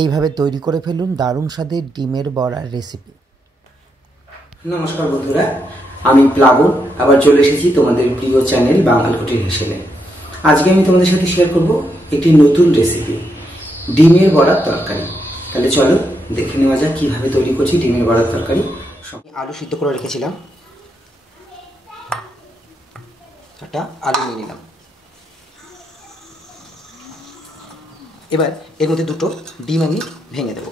এইভাবে তৈরি করে ফেলুন দারুণ স্বাদের ডিমের বড়ার রেসিপি। নমস্কার বন্ধুরা, আমি প্লাবন আবার চলে এসেছি তোমাদের প্রিয় চ্যানেল বাঙাল কুটির হিসেবে। আজকে আমি তোমাদের সাথে শেয়ার করব একটি নতুন রেসিপি, ডিমের বড়ার তরকারি। তাহলে চলো দেখে নেওয়া যাক কিভাবে তৈরি করছি ডিমের বড়ার তরকারি। আলু সিদ্ধ করে রেখেছিলাম, একটা আলু নিয়ে নিলাম। এবার এর মধ্যে দুটো ডিম আমি ভেঙে দেব।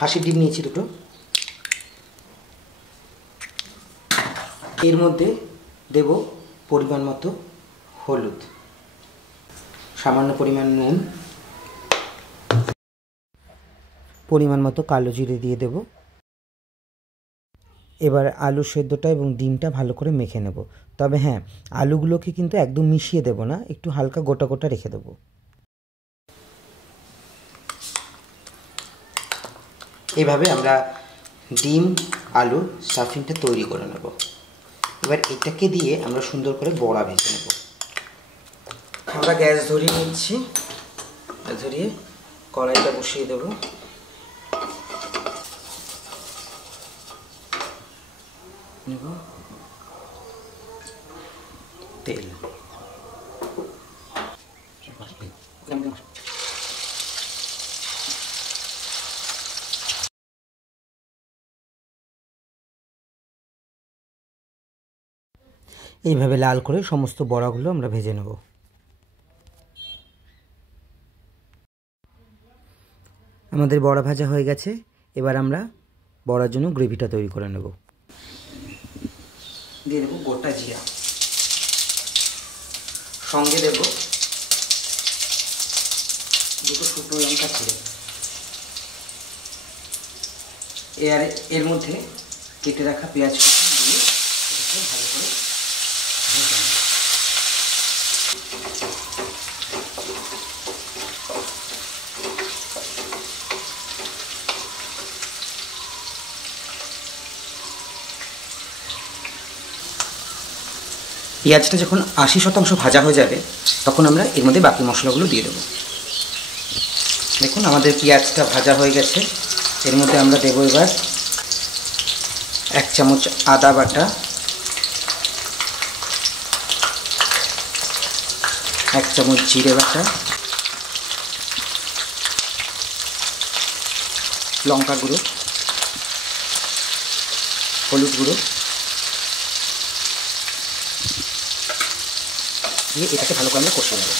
হাঁসের ডিম নিয়েছি দুটো। এর মধ্যে দেব পরিমাণ মতো হলুদ, সামান্য পরিমাণ নুন, পরিমাণ মতো কালো জিরে দিয়ে দেব। এবার আলু সেদ্ধটা এবং ডিমটা ভালো করে মেখে নেব। তবে হ্যাঁ, আলুগুলোকে কিন্তু একদম মিশিয়ে দেব না, একটু হালকা গোটা গোটা রেখে দেব। এভাবে আমরা ডিম আলু স্টাফিংটা তৈরি করে নেব। এবার এটাকে দিয়ে আমরা সুন্দর করে বড়া ভেজে নেব। আমরা গ্যাস ধরিয়ে নিচ্ছি, ধরিয়ে কড়াইটা বসিয়ে দেব। নেব তেল, এইভাবে লাল করে সমস্ত বড়াগুলো আমরা ভেজে নেব। আমাদের বড়া ভাজা হয়ে গেছে। এবার আমরা বড়ার জন্য গ্রেভিটা তৈরি করে নেব। দিয়ে দেবো গোটা জিরা, সঙ্গে দেব দুটো শুকনো লঙ্কা ছিঁড়ে, এর মধ্যে কেটে রাখা পেঁয়াজ কুচি দিয়ে এটাকে ভালো করে ভেজে নেব। পেঁয়াজটা যখন 80% ভাজা হয়ে যাবে তখন আমরা এর মধ্যে বাকি মশলাগুলো দিয়ে দেবো। দেখুন আমাদের পেঁয়াজটা ভাজা হয়ে গেছে। এর মধ্যে আমরা দেবো এবার 1 চামচ আদা বাটা, 1 চামচ জিরে বাটা, লঙ্কা গুঁড়ো, হলুদ গুঁড়ো দিয়ে এটাকে ভালো করে আমরা কষিয়ে নেব।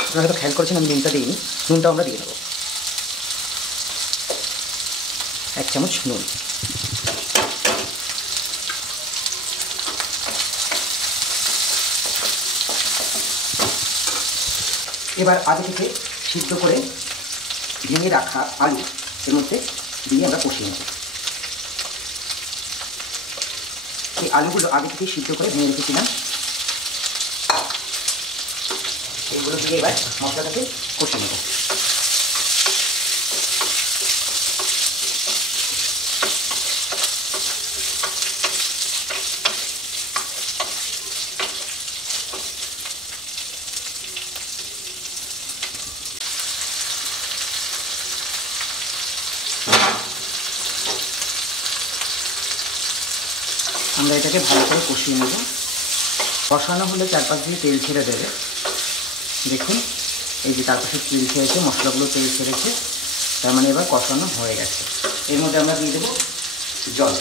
আপনারা হয়তো খেয়াল করেছেন আমি নুনটা দিইনি, নুনটা আমরা দিয়ে দেবো। 1 চামচ নুন। এবার আগে থেকে সিদ্ধ করে ভেঙে রাখা আলু এর মধ্যে দিয়ে আমরা কষিয়ে নেব। এই আলুগুলো আগে থেকে সিদ্ধ করে ভেঙে রেখেছিলাম, এইগুলো দিয়ে এবার মশলাটাকে কষিয়ে নেব। আমরা এটাকে ভালো করে কষিয়ে নেব। কষানো হলে চারপাশ দিয়ে তেল ছেড়ে দেবে। দেখুন এই যে চারপাশে তেল ছেড়েছে, মশলাগুলো তেল ছেড়েছে, তার মানে এবার কষানো হয়ে গেছে। এর মধ্যে আমরা দিয়ে দেবো জল।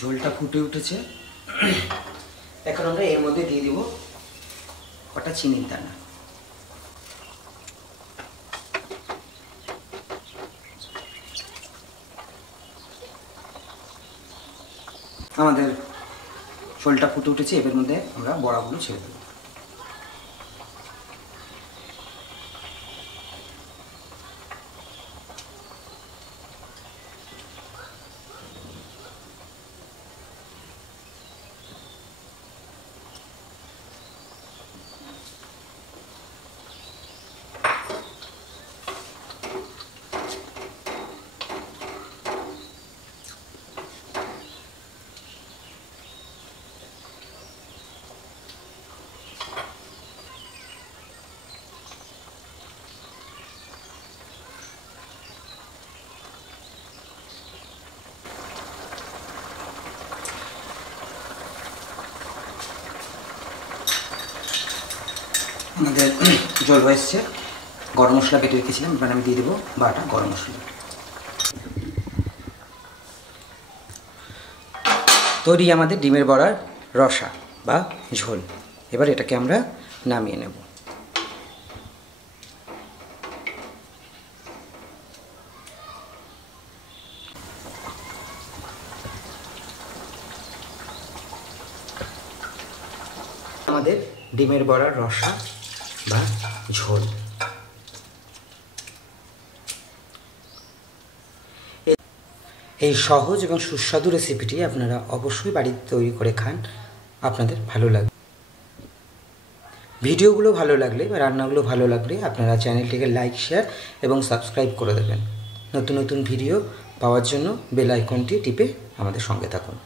ঝোলটা ফুটে উঠেছে। এখন আমরা এর মধ্যে দিয়ে দিব কটা চিনির দানা। আমাদের ঝোলটা ফুটে উঠেছে, এর মধ্যে আমরা বড়াগুলো ছেড়ে দেবো। আমাদের জল হয়ে এসছে, গরম মশলা বেটে রেখেছিলাম, এবার আমি দিয়ে দেবো বাটা গরম মশলা। তৈরি আমাদের ডিমের বড়ার রসা বা ঝোল। এবার এটাকে আমরা নামিয়ে নেব। আমাদের ডিমের বড়ার রসা বা ঝোল। এই সহজ এবং সুস্বাদু রেসিপিটি আপনারা অবশ্যই বাড়িতে তৈরি করে খান, আপনাদের ভালো লাগবে। ভিডিওগুলো ভালো লাগলে বা রান্নাগুলো ভালো লাগলে আপনারা চ্যানেলটিকে লাইক, শেয়ার এবং সাবস্ক্রাইব করে দেবেন। নতুন নতুন ভিডিও পাওয়ার জন্য বেল আইকনটি টিপে আমাদের সঙ্গে থাকুন।